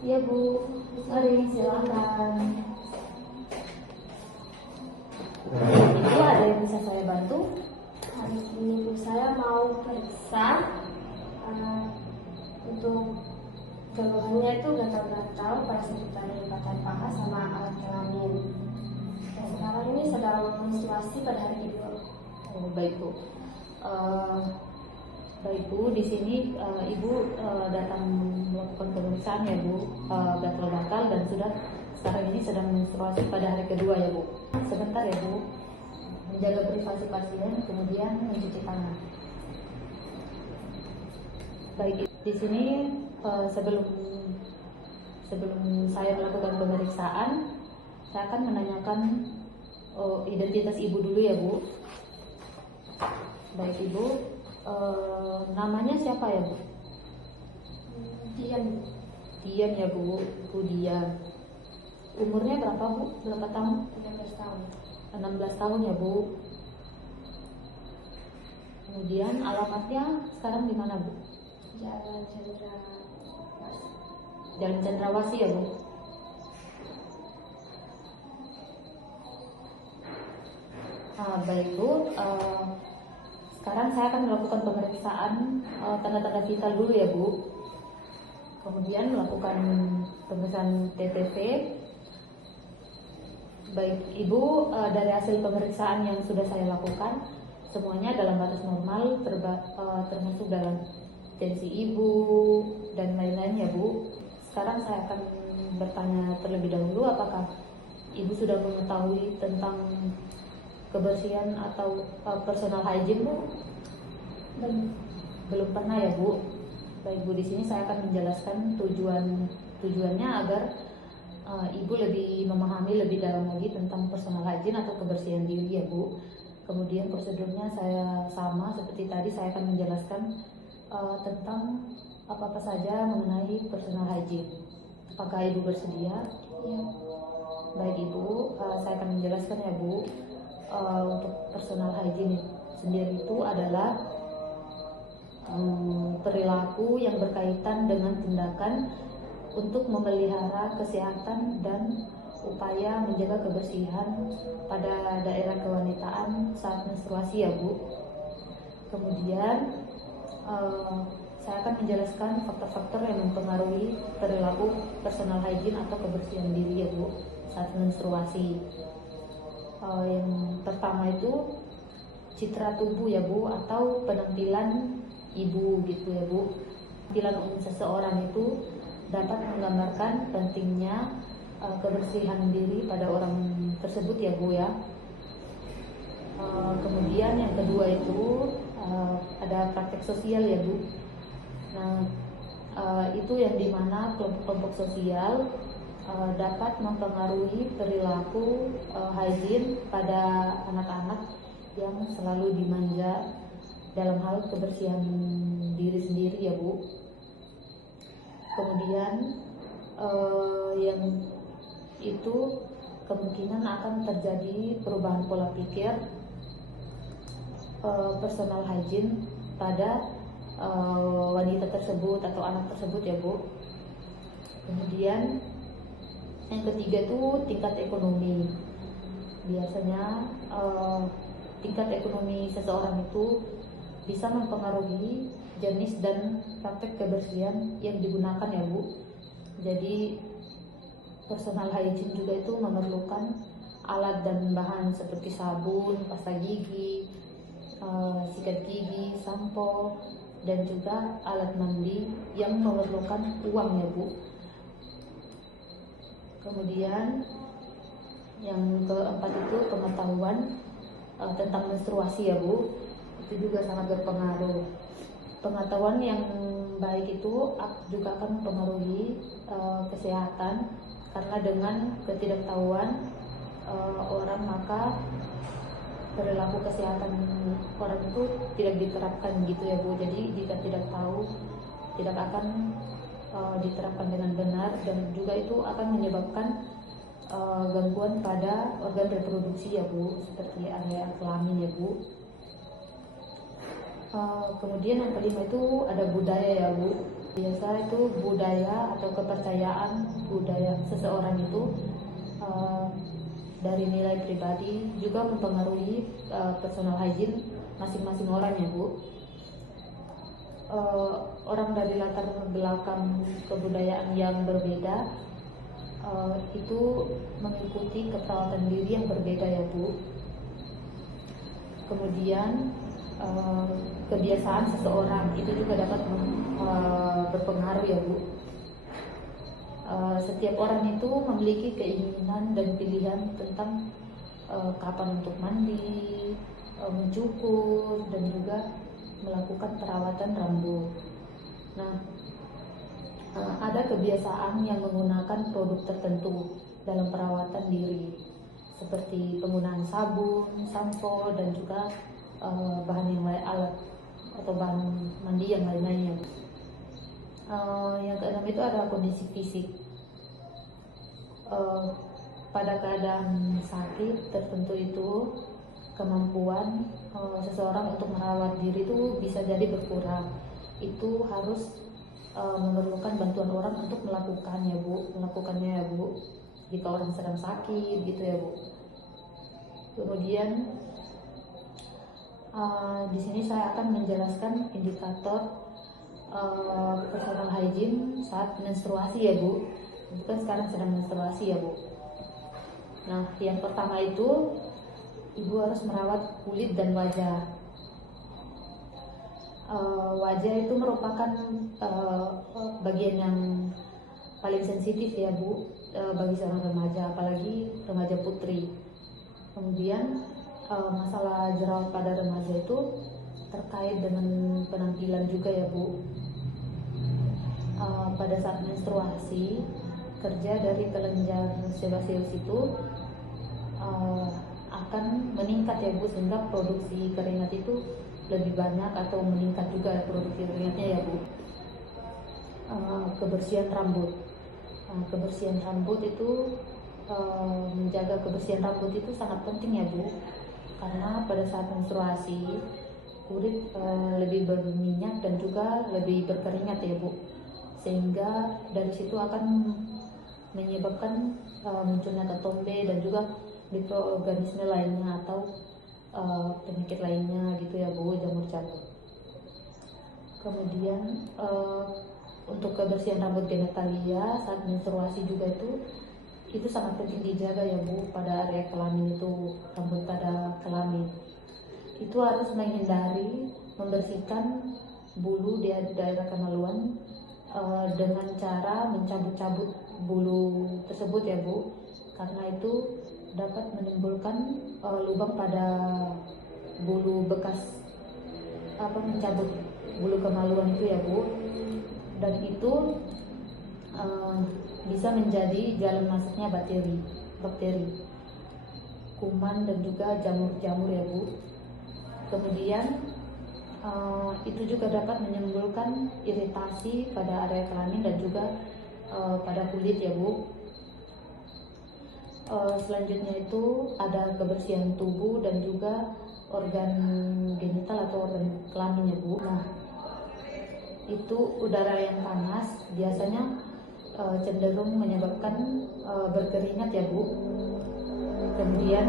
Iya Bu, mari silakan. Ibu ada yang bisa saya bantu? Hari ini Bu, saya mau periksa untuk keluhannya itu gatal-gatal pada sekitar lipatan paha sama alat kelamin. Dan sekarang ini sedang menstruasi pada hari kedua. Oh, baik Bu. Baik Bu, di sini Ibu datang melakukan pemeriksaan ya Bu, gatal-gatal dan sekarang ini sedang menstruasi pada hari kedua ya Bu. Sebentar ya Bu, menjaga privasi pasien, kemudian mencuci tangan. Baik, di sini sebelum saya melakukan pemeriksaan, saya akan menanyakan identitas Ibu dulu ya Bu. Baik Ibu, namanya siapa ya Bu? Dian. Dian ya Bu, Bu Dian. Umurnya berapa Bu? Berapa tahun? 13 tahun. 16 tahun ya Bu. Kemudian alamatnya sekarang di mana Bu? Jalan Cendrawasih. Jalan Cendrawasih ya Bu. Baik Bu, sekarang saya akan melakukan pemeriksaan tanda-tanda vital dulu ya Bu. Kemudian melakukan pemeriksaan TTV. Baik Ibu, dari hasil pemeriksaan yang sudah saya lakukan, semuanya dalam batas normal, termasuk dalam tensi Ibu dan lain-lain ya Bu. Sekarang saya akan bertanya terlebih dahulu, apakah Ibu sudah mengetahui tentang kebersihan atau personal hygiene Bu? Belum pernah ya Bu. Baik Bu, di sini saya akan menjelaskan tujuannya agar Ibu lebih memahami lebih dalam lagi tentang personal hygiene atau kebersihan diri ya Bu. Kemudian prosedurnya saya sama seperti tadi, saya akan menjelaskan tentang apa-apa saja mengenai personal hygiene. Apakah Ibu bersedia? Ya. Baik Ibu, saya akan menjelaskan ya Bu. Untuk personal hygiene sendiri itu adalah perilaku yang berkaitan dengan tindakan untuk memelihara kesehatan dan upaya menjaga kebersihan pada daerah kewanitaan saat menstruasi ya Bu. Kemudian saya akan menjelaskan faktor-faktor yang mempengaruhi perilaku personal hygiene atau kebersihan diri ya Bu saat menstruasi. Yang pertama itu citra tubuh ya Bu, atau penampilan Ibu gitu ya Bu. Penampilan umum seseorang itu dapat menggambarkan pentingnya kebersihan diri pada orang tersebut ya Bu ya. Kemudian yang kedua itu ada praktek sosial ya Bu. Nah itu yang dimana kelompok-kelompok sosial dapat mempengaruhi perilaku hygiene pada anak-anak yang selalu dimanja dalam hal kebersihan diri sendiri ya Bu. Kemudian yang itu kemungkinan akan terjadi perubahan pola pikir personal hygiene pada wanita tersebut atau anak tersebut ya Bu. Kemudian yang ketiga itu tingkat ekonomi. Biasanya tingkat ekonomi seseorang itu bisa mempengaruhi jenis dan praktek kebersihan yang digunakan ya Bu. Jadi personal hygiene juga itu memerlukan alat dan bahan seperti sabun, pasta gigi, sikat gigi, sampo, dan juga alat mandi yang memerlukan uang ya Bu. Kemudian yang keempat itu pengetahuan tentang menstruasi ya Bu, itu juga sangat berpengaruh. Pengetahuan yang baik itu juga akan mempengaruhi kesehatan, karena dengan ketidaktahuan orang, maka perilaku kesehatan orang itu tidak diterapkan gitu ya Bu. Jadi jika tidak tahu, tidak akan diterapkan dengan benar, dan juga itu akan menyebabkan gangguan pada organ reproduksi ya Bu, seperti area kelamin ya Bu. Kemudian yang kelima itu ada budaya ya Bu. Biasa itu budaya atau kepercayaan budaya seseorang itu dari nilai pribadi juga mempengaruhi personal hygiene masing-masing orang ya Bu. Orang dari latar belakang kebudayaan yang berbeda itu mengikuti keperawatan diri yang berbeda ya Bu. Kemudian kebiasaan seseorang itu juga dapat berpengaruh ya Bu. Setiap orang itu memiliki keinginan dan pilihan tentang kapan untuk mandi, mencukur, dan juga melakukan perawatan rambut. Nah, ada kebiasaan yang menggunakan produk tertentu dalam perawatan diri, seperti penggunaan sabun, sampo, dan juga bahan yang lain, alat atau bahan mandi yang lain-lainnya. Yang keenam itu adalah kondisi fisik. Pada keadaan sakit tertentu itu kemampuan seseorang untuk merawat diri itu bisa jadi berkurang. Itu harus memerlukan bantuan orang untuk melakukannya ya Bu. Jika orang sedang sakit gitu ya Bu. Kemudian di sini saya akan menjelaskan indikator personal hygiene saat menstruasi ya Bu. Itu kan sekarang sedang menstruasi ya Bu. Nah, yang pertama itu ibu harus merawat kulit dan wajah. Wajah itu merupakan bagian yang paling sensitif ya Bu bagi seorang remaja, apalagi remaja putri. Kemudian masalah jerawat pada remaja itu terkait dengan penampilan juga ya Bu. Pada saat menstruasi, kerja dari kelenjar sebaseus itu akan meningkat ya Bu, sehingga produksi keringat itu lebih banyak atau meningkat juga produksi keringatnya ya Bu. Kebersihan rambut. Kebersihan rambut itu menjaga kebersihan rambut itu sangat penting ya Bu, karena pada saat menstruasi kulit lebih berminyak dan juga lebih berkeringat ya Bu, sehingga dari situ akan menyebabkan munculnya ketombe dan juga mikroorganisme lainnya atau penyakit lainnya gitu ya Bu, jamur-jamur. Kemudian untuk kebersihan rambut genitalia saat menstruasi juga itu sangat penting dijaga ya Bu. Pada area kelamin itu, rambut pada kelamin itu harus menghindari membersihkan bulu di daerah kemaluan dengan cara mencabut-cabut bulu tersebut ya Bu, karena itu dapat menimbulkan lubang pada bulu bekas mencabut bulu kemaluan itu ya Bu, dan itu bisa menjadi jalan masuknya bakteri, kuman dan juga jamur-jamur ya Bu. Kemudian itu juga dapat menimbulkan iritasi pada area kelamin dan juga pada kulit ya Bu. Selanjutnya itu ada kebersihan tubuh dan juga organ genital atau organ kelamin ya Bu. Nah, itu udara yang panas biasanya cenderung menyebabkan berkeringat ya Bu. Kemudian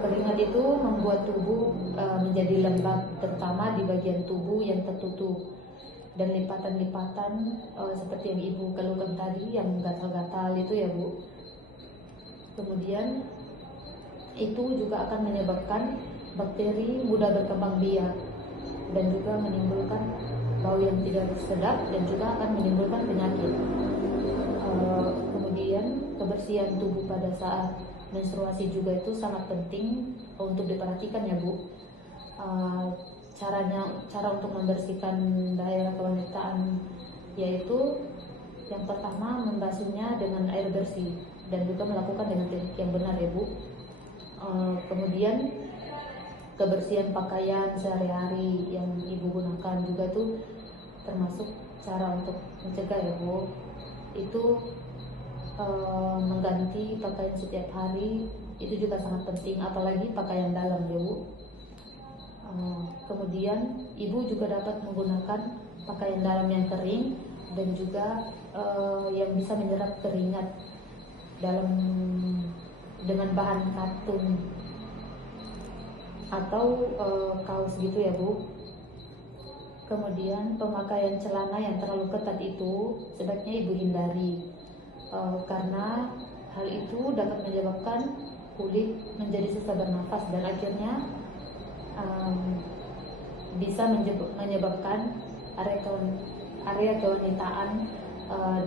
keringat itu membuat tubuh menjadi lembab, terutama di bagian tubuh yang tertutup, dan lipatan-lipatan seperti yang Ibu keluhkan tadi yang gatal-gatal itu ya Bu. Kemudian itu juga akan menyebabkan bakteri mudah berkembang biak dan juga menimbulkan bau yang tidak sedap dan juga akan menimbulkan penyakit. Kemudian kebersihan tubuh pada saat menstruasi juga itu sangat penting untuk diperhatikan ya Bu. Cara untuk membersihkan daerah kewanitaan yaitu yang pertama membasuhnya dengan air bersih dan juga melakukan dengan teknik yang benar ya Bu. Kemudian kebersihan pakaian sehari-hari yang Ibu gunakan juga tuh termasuk cara untuk mencegah ya Bu. Itu mengganti pakaian setiap hari itu juga sangat penting, apalagi pakaian dalam ya Bu. Kemudian Ibu juga dapat menggunakan pakaian dalam yang kering dan juga yang bisa menyerap keringat dengan bahan katun atau kaos gitu ya Bu. Kemudian pemakaian celana yang terlalu ketat itu sebaiknya Ibu hindari karena hal itu dapat menyebabkan kulit menjadi susah bernafas dan akhirnya bisa menyebabkan area kewanitaan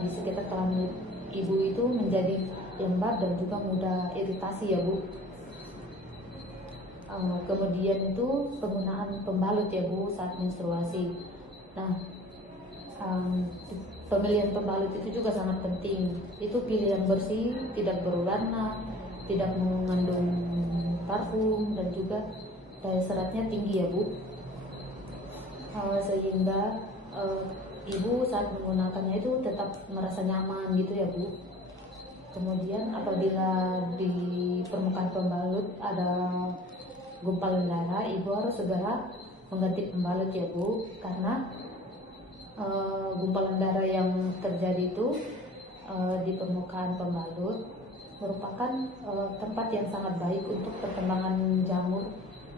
di sekitar kelamin Ibu itu menjadi lembab dan juga mudah iritasi ya Bu. Kemudian itu penggunaan pembalut ya Bu saat menstruasi. Nah, pemilihan pembalut itu juga sangat penting. Itu pilih yang bersih, tidak berwarna, tidak mengandung parfum dan juga daya seratnya tinggi ya Bu. Sehingga Ibu saat menggunakannya itu tetap merasa nyaman gitu ya Bu. Kemudian apabila di permukaan pembalut ada gumpalan darah, Ibu harus segera mengganti pembalut ya Bu, karena gumpalan darah yang terjadi itu di permukaan pembalut merupakan tempat yang sangat baik untuk perkembangan jamur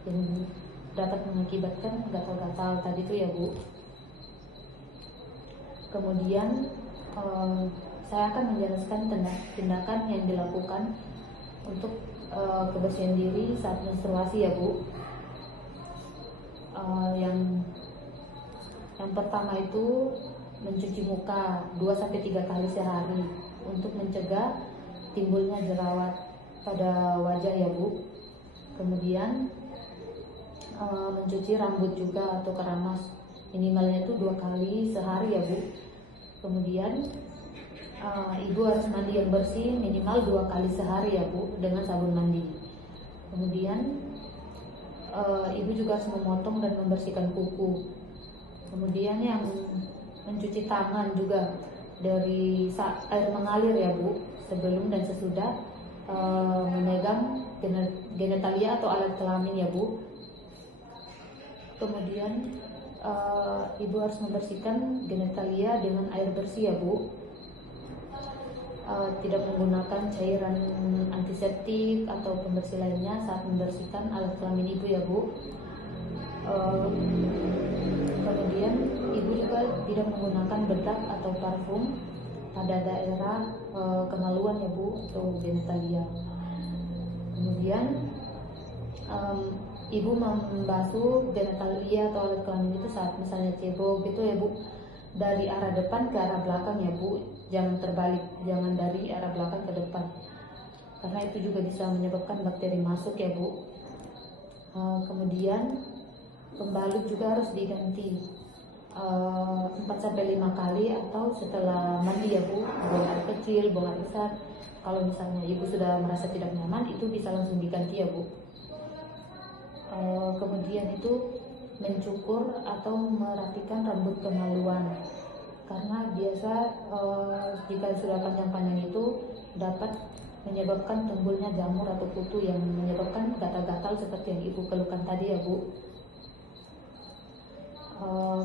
yang dapat mengakibatkan gatal-gatal tadi itu ya Bu. Kemudian saya akan menjelaskan tindakan yang dilakukan untuk kebersihan diri saat menstruasi ya Bu. Yang pertama itu mencuci muka 2-3 kali sehari untuk mencegah timbulnya jerawat pada wajah ya Bu. Kemudian mencuci rambut juga atau keramas minimalnya itu 2 kali sehari ya Bu. Kemudian Ibu harus mandi yang bersih minimal 2 kali sehari ya Bu dengan sabun mandi. Kemudian Ibu juga harus memotong dan membersihkan kuku. Kemudian yang mencuci tangan juga dari air mengalir ya Bu, sebelum dan sesudah memegang genitalia atau alat kelamin ya Bu. Kemudian Ibu harus membersihkan genitalia dengan air bersih ya Bu. Tidak menggunakan cairan antiseptik atau pembersih lainnya saat membersihkan alat kelamin Ibu ya Bu. Kemudian Ibu juga tidak menggunakan bedak atau parfum pada daerah kemaluan ya Bu atau genitalia. Kemudian Ibu membasuh genitalia atau alat kelamin itu saat misalnya cebok gitu ya Bu, dari arah depan ke arah belakang ya Bu, jangan terbalik, jangan dari arah belakang ke depan, karena itu juga bisa menyebabkan bakteri masuk ya Bu. Kemudian pembalut juga harus diganti 4-5 kali atau setelah mandi ya Bu, buang air kecil, buang air besar. Kalau misalnya Ibu sudah merasa tidak nyaman, itu bisa langsung diganti ya Bu. Kemudian itu mencukur atau merapikan rambut kemaluan, karena biasa jika sudah panjang-panjang itu dapat menyebabkan timbulnya jamur atau kutu yang menyebabkan gatal-gatal seperti yang Ibu keluhkan tadi ya Bu.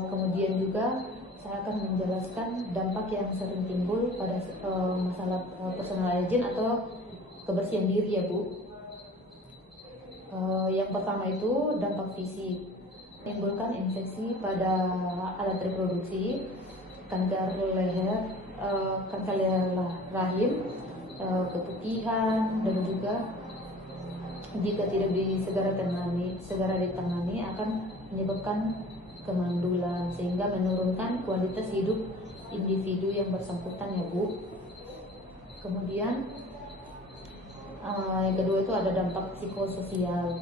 Kemudian juga saya akan menjelaskan dampak yang sering timbul pada masalah personal hygiene atau kebersihan diri ya Bu. Yang pertama itu dampak fisik, menimbulkan infeksi pada alat reproduksi, kanker leher, rahim, keputihan, dan juga jika tidak segera ditangani akan menyebabkan kemandulan sehingga menurunkan kualitas hidup individu yang bersangkutan ya Bu. Kemudian yang kedua itu ada dampak psikososial.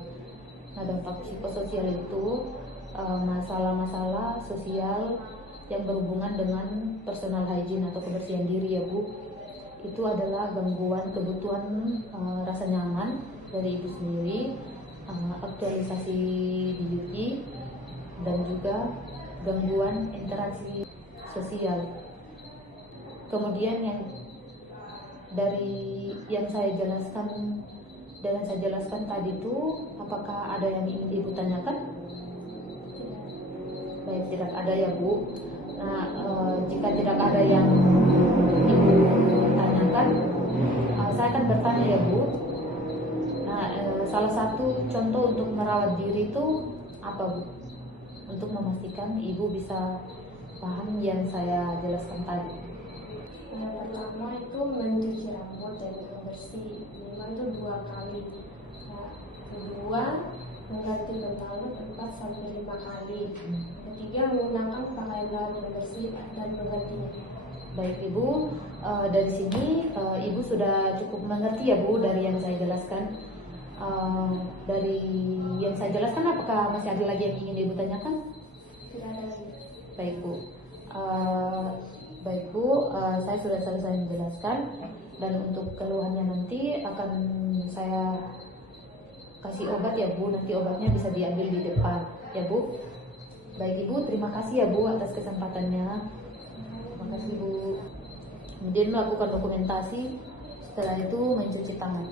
Nah, dampak psikososial itu masalah-masalah sosial yang berhubungan dengan personal hygiene atau kebersihan diri ya Bu. Itu adalah gangguan kebutuhan rasa nyaman dari Ibu sendiri, aktualisasi diri, dan juga gangguan interaksi sosial. Kemudian yang saya jelaskan tadi itu, apakah ada yang ingin Ibu tanyakan? Baik, tidak ada ya Bu. Nah, jika tidak ada yang Ibu tanyakan, saya akan bertanya ya Bu. Nah, salah satu contoh untuk merawat diri itu apa Bu? Untuk memastikan Ibu bisa paham yang saya jelaskan tadi. Yang pertama itu mencuci rambut dan bersih, minimal itu 2 kali. Nah, kedua, mengganti pentauan 4 sampai 5 kali. Ketiga, menggunakan pakaian baru yang bersih dan menggantinya. Baik Ibu, dari sini Ibu sudah cukup mengerti ya Bu dari yang saya jelaskan. Dari yang saya jelaskan, apakah masih ada lagi yang ingin Ibu tanyakan? Tidak ada lagi. Baik Bu, baik Bu, saya sudah selesai menjelaskan, dan untuk keluhannya nanti akan saya kasih obat ya Bu. Nanti obatnya bisa diambil di depan ya Bu. Baik Ibu, terima kasih ya Bu atas kesempatannya. Terima kasih Bu. Kemudian melakukan dokumentasi, setelah itu mencuci tangan.